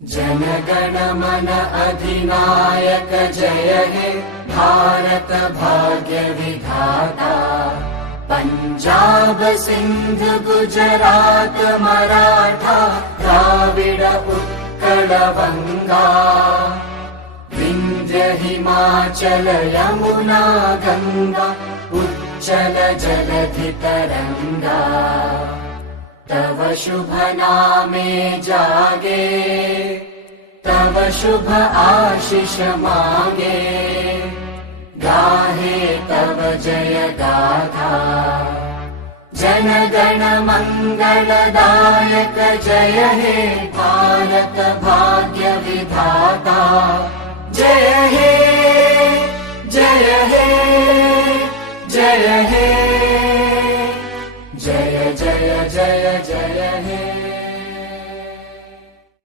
जनगण मन अधिनायक जय हे भारत भाग्य विधाता। पंजाब सिंध गुजरात मराठा द्राविड उत्कल बंगा। विंध्य हिमाचल यमुना गंगा उच्चल जलधि तरंगा। तव शुभ नामे जागे तव शुभ आशीष मांगे। गाहे तव जय गाथा जन गण मंगलदायक जय हे भारत भाग्य विधाता।